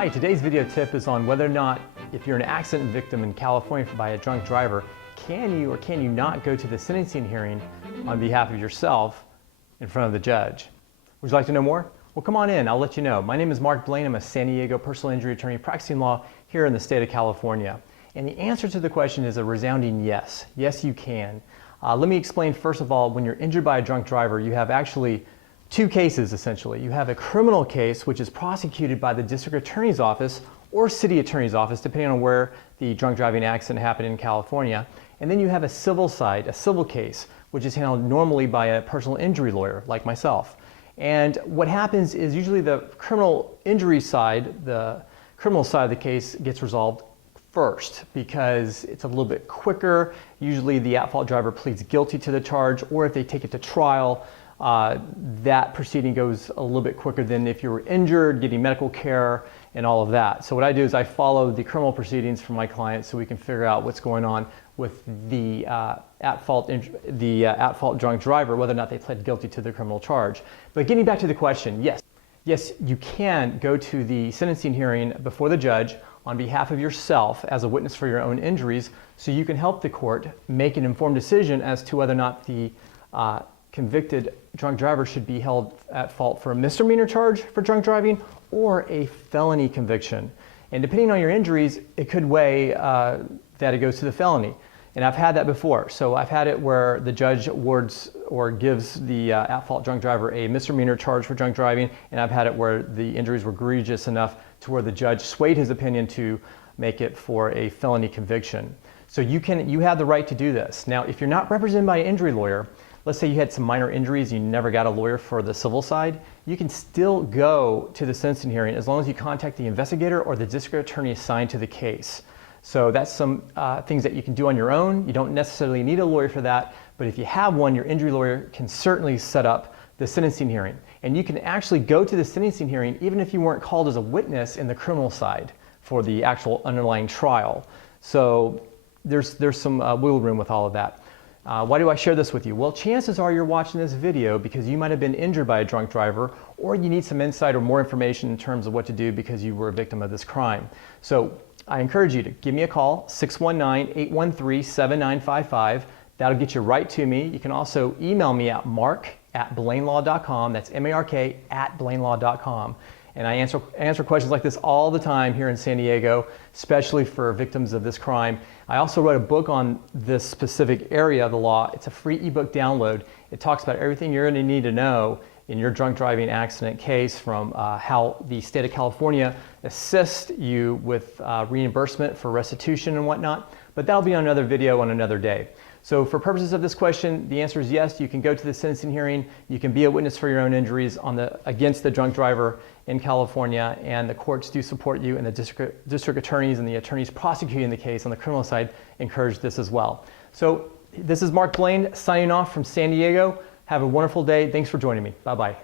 Hi, today's video tip is on whether or not, if you're an accident victim in California by a drunk driver, can you or can you not go to the sentencing hearing on behalf of yourself in front of the judge? Would you like to know more? Well, come on in, I'll let you know. My name is Blane. I'm a San Diego personal injury attorney practicing law here in the state of California. And the answer to the question is a resounding yes. Yes, you can. Let me explain first of all, when you're injured by a drunk driver, you have actually two cases essentially. You have a criminal case which is prosecuted by the district attorney's office or city attorney's office, depending on where the drunk driving accident happened in California. And then you have a civil side, a civil case, which is handled normally by a personal injury lawyer like myself. And what happens is usually the criminal injury side, the criminal side of the case gets resolved first because it's a little bit quicker. Usually the at-fault driver pleads guilty to the charge, or if they take it to trial, that proceeding goes a little bit quicker than if you were injured, getting medical care and all of that. So what I do is I follow the criminal proceedings for my clients so we can figure out what's going on with the at-fault drunk driver, whether or not they pled guilty to the criminal charge. But getting back to the question, yes, you can go to the sentencing hearing before the judge on behalf of yourself as a witness for your own injuries, so you can help the court make an informed decision as to whether or not the convicted drunk driver should be held at fault for a misdemeanor charge for drunk driving or a felony conviction. And depending on your injuries, it could weigh that it goes to the felony. And I've had that before. So I've had it where the judge awards or gives the at-fault drunk driver a misdemeanor charge for drunk driving, and I've had it where the injuries were egregious enough to where the judge swayed his opinion to make it for a felony conviction. So you have the right to do this. Now, if you're not represented by an injury lawyer, let's say you had some minor injuries, you never got a lawyer for the civil side, you can still go to the sentencing hearing as long as you contact the investigator or the district attorney assigned to the case. So that's some things that you can do on your own. You don't necessarily need a lawyer for that, but if you have one, your injury lawyer can certainly set up the sentencing hearing. And you can actually go to the sentencing hearing even if you weren't called as a witness in the criminal side for the actual underlying trial. So there's some wiggle room with all of that. Why do I share this with you? Well, chances are you're watching this video because you might have been injured by a drunk driver, or you need some insight or more information in terms of what to do because you were a victim of this crime. So I encourage you to give me a call, 619-813-7955. That'll get you right to me. You can also email me at mark@blanelaw.com. That's MARK@blanelaw.com. And I answer questions like this all the time here in San Diego, especially for victims of this crime. I also wrote a book on this specific area of the law. It's a free ebook download. It talks about everything you're going to need to know in your drunk driving accident case, from how the state of California assists you with reimbursement for restitution and whatnot. But that'll be on another video on another day. So for purposes of this question, the answer is yes, you can go to the sentencing hearing. You can be a witness for your own injuries against the drunk driver in California, and the courts do support you, and the district attorneys and the attorneys prosecuting the case on the criminal side encourage this as well. So this is Blane signing off from San Diego. Have a wonderful day. Thanks for joining me. Bye-bye.